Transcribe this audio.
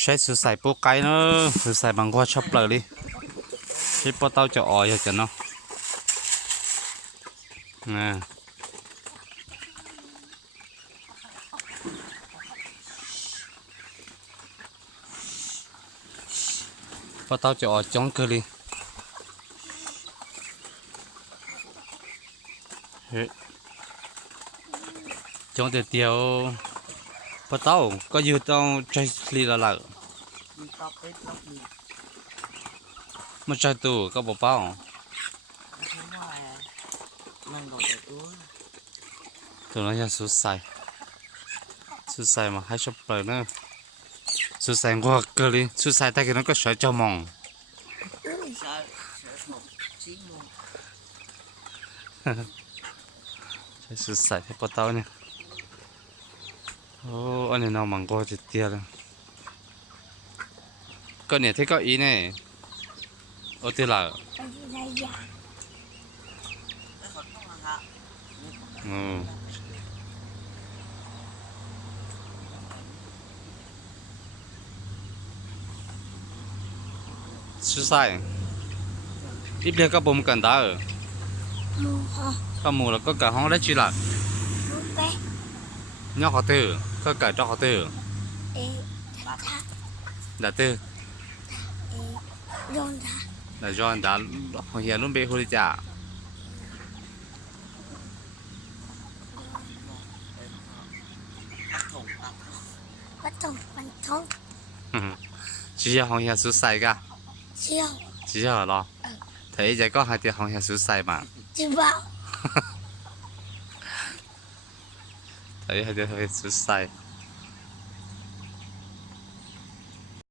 ใช้สุดใส่ปูไก่เนอะสุดใส่บางคนชอบเลยดิใช้ปลาเต้าจะอ่อยจังเนาะปลาเต้าจะอ่อยจ้องเกลือเฮ้ยจ้องเดียวปลาเต้าก็ยืดต้องใช้ลีละหลักมันใช้ตู้ก็บอกเป้าตัวนั้นจะสุดใส่มาให้ชอบเลยเนอะสุดใส่กว่าเกลือสุดใส่แต่กินนั้นก็ใช้เจ้ามองใช้สุดใส่ให้ปลาเต้าเนี่ยโอ้อันนี้น้องมังก็จะเตี้ยแล้วก็เนี่ยที่เก้าอี้เนี่ยโอ้ที่ละอืมสุดใส่อีเดียก็บ่มกันได้ก็หมูแล้วก็กะห้องได้จีละnhóc họ tư có cả cho họ tư đã tư là do đã họ hiện luôn bị hôi chả chỉ là họ hiện số sai cả chỉ là lo thấy vậy có hai tiếng họ hiện số sai mà thấy hai tiếng số sai